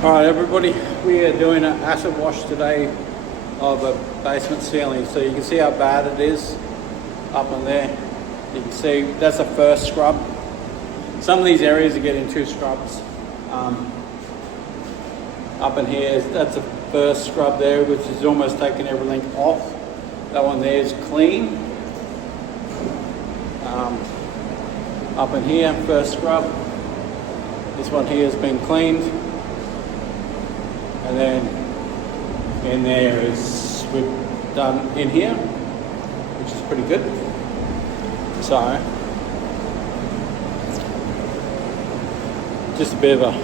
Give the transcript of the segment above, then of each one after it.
Alright everybody, we are doing an acid wash today of a basement ceiling. So you can see how bad it is up in there. You can see that's the first scrub. Some of these areas are getting two scrubs. Up in here, that's the first scrub there, which is almost taking everything off. That one there is clean. Up in here, first scrub. This one here has been cleaned. And then in there is we've done in here, which is pretty good. So just a bit of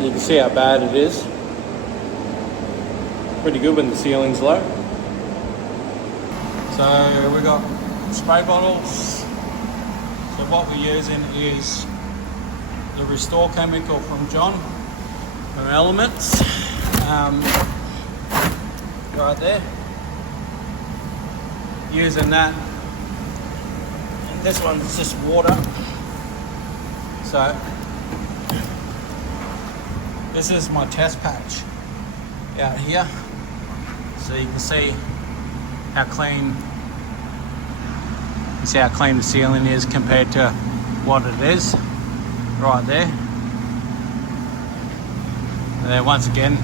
you can see how bad it is. Pretty good when the ceiling's low. So we got spray bottles. So what we're using is the Restore chemical from John. From Elements, right there, using that. And this one's just water. So this is my test patch out here, so you can see how clean the ceiling is compared to what it is right there. And then once again,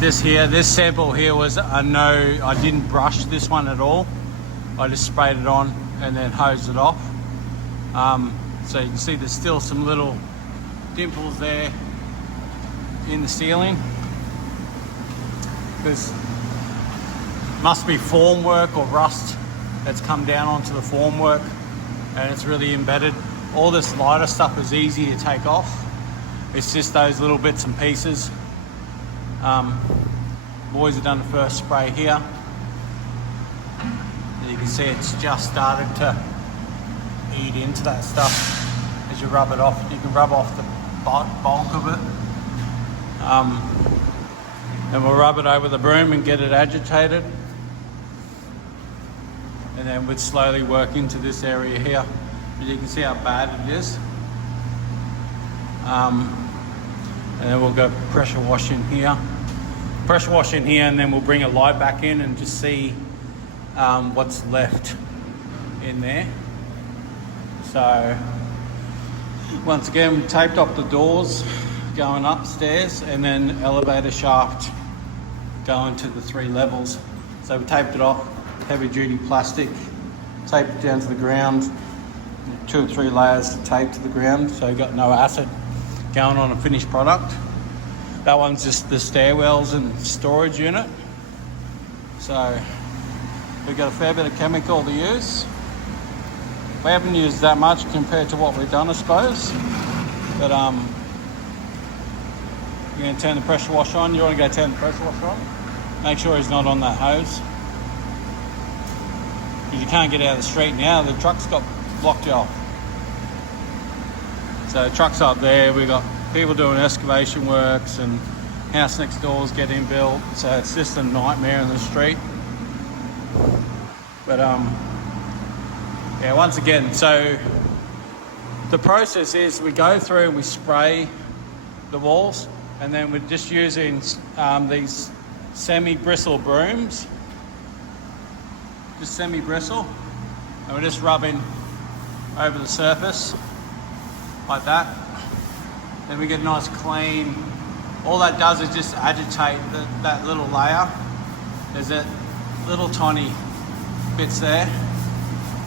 this sample here was I didn't brush this one at all. I just sprayed it on and then hosed it off. So you can see there's still some little dimples there in the ceiling. Because must be formwork or rust that's come down onto the formwork and it's really embedded. All this lighter stuff is easy to take off. It's just those little bits and pieces. Boys have done the first spray here. And you can see it's just started to eat into that stuff as you rub it off. You can rub off the bulk of it. Then we'll rub it over the broom and get it agitated. And then we'd slowly work into this area here. But you can see how bad it is. And then we'll go pressure wash in here, and then we'll bring a light back in and just see what's left in there. So once again, we taped up the doors going upstairs and then elevator shaft going to the 3 levels. So we taped it off, heavy duty plastic, taped it down to the ground, 2 or 3 layers of tape to the ground, so you got no acid going on a finished product. That one's just the stairwells and storage unit. So we've got a fair bit of chemical to use. We haven't used that much compared to what we've done, I suppose. But you're gonna turn the pressure wash on. You wanna go turn the pressure wash on? Make sure he's not on that hose. Because you can't get out of the street now, the truck's got blocked you off. So trucks up there, we've got people doing excavation works and house next doors getting built. So it's just a nightmare in the street. But yeah, once again, so the process is we go through and we spray the walls, and then we're just using these semi-bristle brooms, just semi-bristle, and we're just rubbing over the surface like that. Then we get nice clean. All that does is just agitate that little layer. There's that little tiny bits there.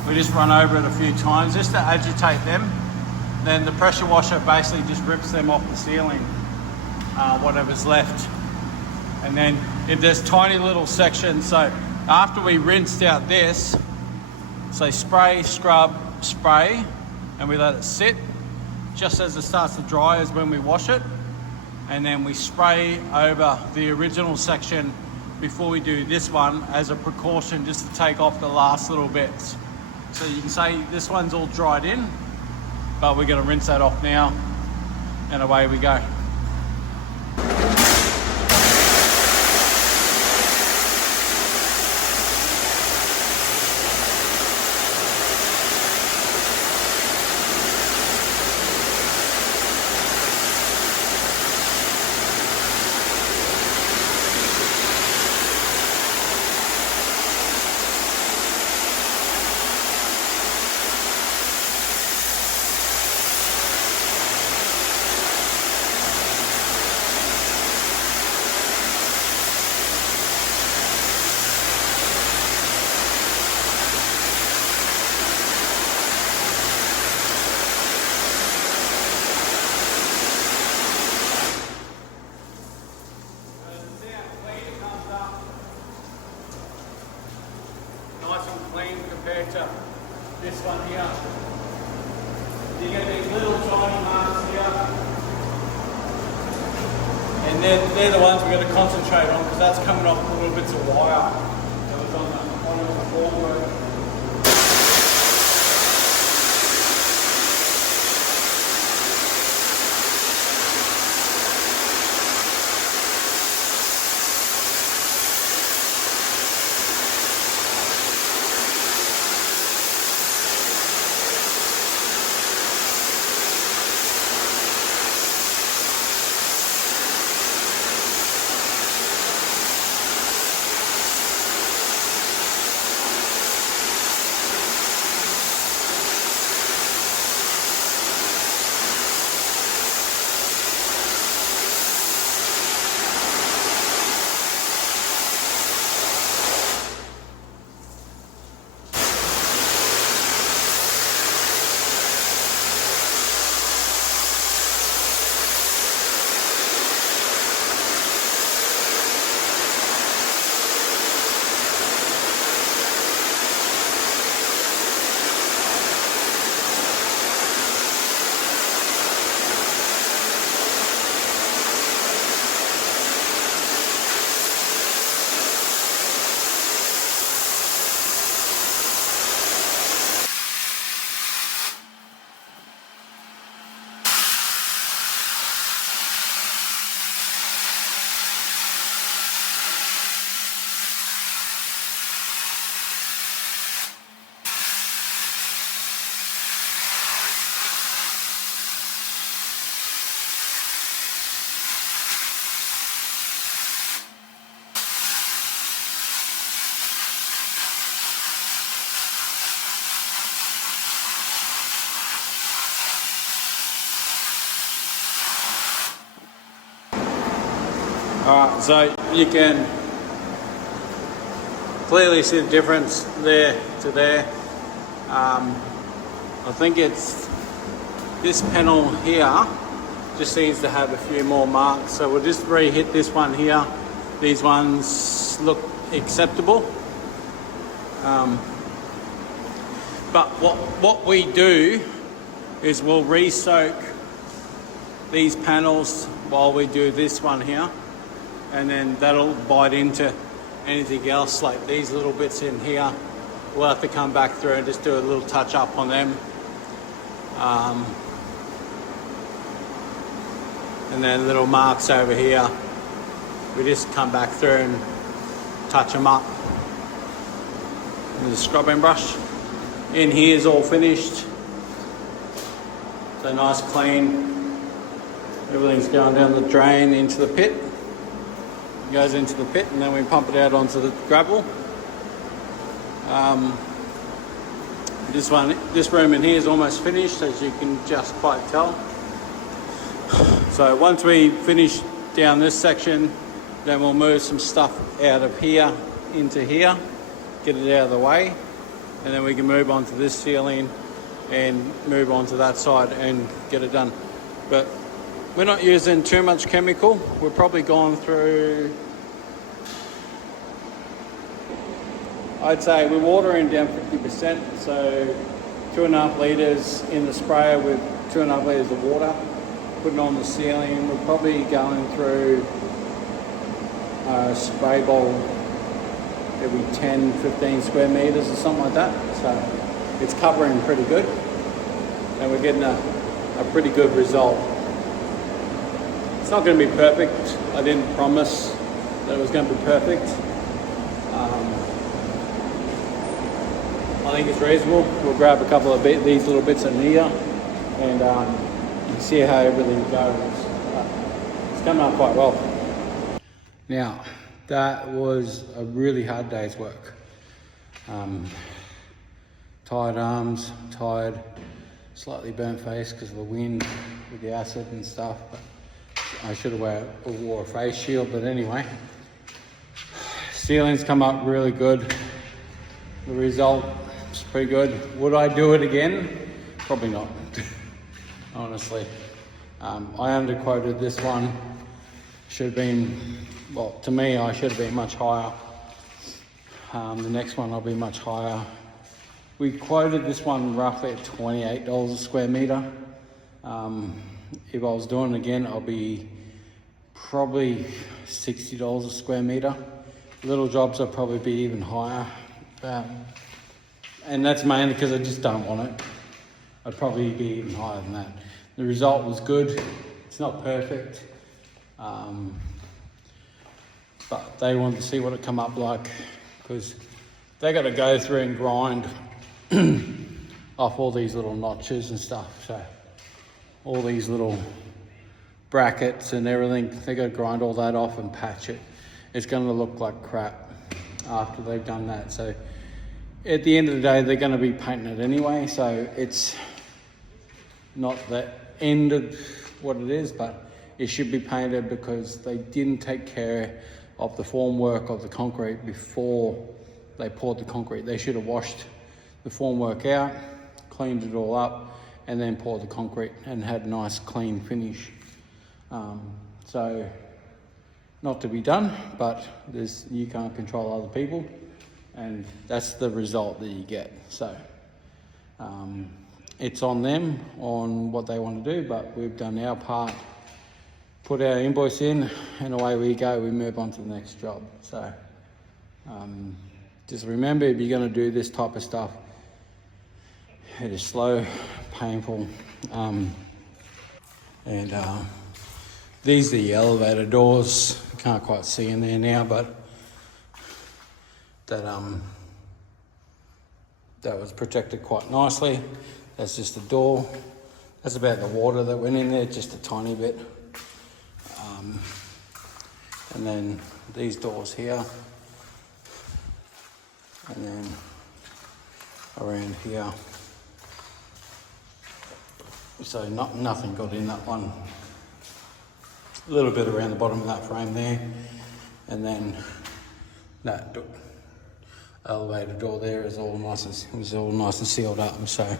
We just run over it a few times just to agitate them. Then the pressure washer basically just rips them off the ceiling, whatever's left. And then if there's tiny little sections, so after we rinsed out this, so spray, scrub, spray, and we let it sit. Just as it starts to dry is when we wash it, and then we spray over the original section before we do this one as a precaution, just to take off the last little bits. So you can say this one's all dried in, but we're going to rinse that off now, and away we go. into this one here. You get these little tiny marks here. And they're the ones we're going to concentrate on because that's coming off little bits of wire that was on the bottom of the formwork. Alright, so you can clearly see the difference there to there. I think it's this panel here just seems to have a few more marks, so we'll just re-hit this one here. These ones look acceptable. But what we do is we'll re-soak these panels while we do this one here, and then that'll bite into anything else like these little bits in here. We'll have to come back through and just do a little touch up on them. And then little marks over here, we just come back through and touch them up with a scrubbing brush. In here is all finished, so nice clean. Everything's going down the drain into the pit. It goes into the pit and then we pump it out onto the gravel. This room in here is almost finished, as you can just quite tell. So once we finish down this section, then we'll move some stuff out of here into here, get it out of the way, and then we can move on to this ceiling and move on to that side and get it done. But we're not using too much chemical. We're probably gone through, I'd say we're watering down 50%, so 2.5 litres in the sprayer with 2.5 litres of water, putting on the ceiling. We're probably going through a spray bowl every 10-15 square metres or something like that. So it's covering pretty good and we're getting a pretty good result. It's not going to be perfect. I didn't promise that it was going to be perfect. I think it's reasonable. We'll grab a couple of these little bits in here and see how everything goes. It's coming up quite well. Now, that was a really hard day's work. Tired arms, tired, slightly burnt face because of the wind with the acid and stuff. But I should have wore a face shield, but anyway. Ceiling's come up really good. The result is pretty good. Would I do it again? Probably not, honestly. I underquoted this one. Should have been, well, to me, I should have been much higher. The next one I'll be much higher. We quoted this one roughly at $28 a square meter. If I was doing it again, I'll be probably $60 a square meter. Little jobs will probably be even higher. And that's mainly because I just don't want it. I'd probably be even higher than that. The result was good. It's not perfect. But they wanted to see what it come up like, because they got to go through and grind off all these little notches and stuff. So all these little brackets and everything, they got to grind all that off and patch it. It's going to look like crap after they've done that. So at the end of the day, they're going to be painting it anyway. So it's not the end of what it is, but it should be painted because they didn't take care of the formwork of the concrete before they poured the concrete. They should have washed the formwork out, cleaned it all up, and then poured the concrete and had a nice clean finish. So not to be done, but you can't control other people, and that's the result that you get. So it's on them on what they want to do, but we've done our part, put our invoice in, and away we go. We move on to the next job. So just remember, if you're going to do this type of stuff, it is slow, painful, and these are the elevator doors. You can't quite see in there now, but that was protected quite nicely. That's just the door. That's about the water that went in there, just a tiny bit. And then these doors here, and then around here. So nothing got in that one. A little bit around the bottom of that frame there, and then that elevator door there is all nice and sealed up. So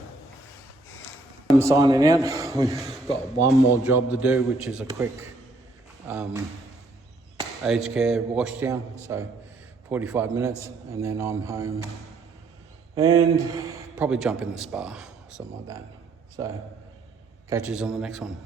I'm signing out. We've got one more job to do, which is a quick aged care wash down. So 45 minutes, and then I'm home and probably jump in the spa, something like that. So catch you on the next one.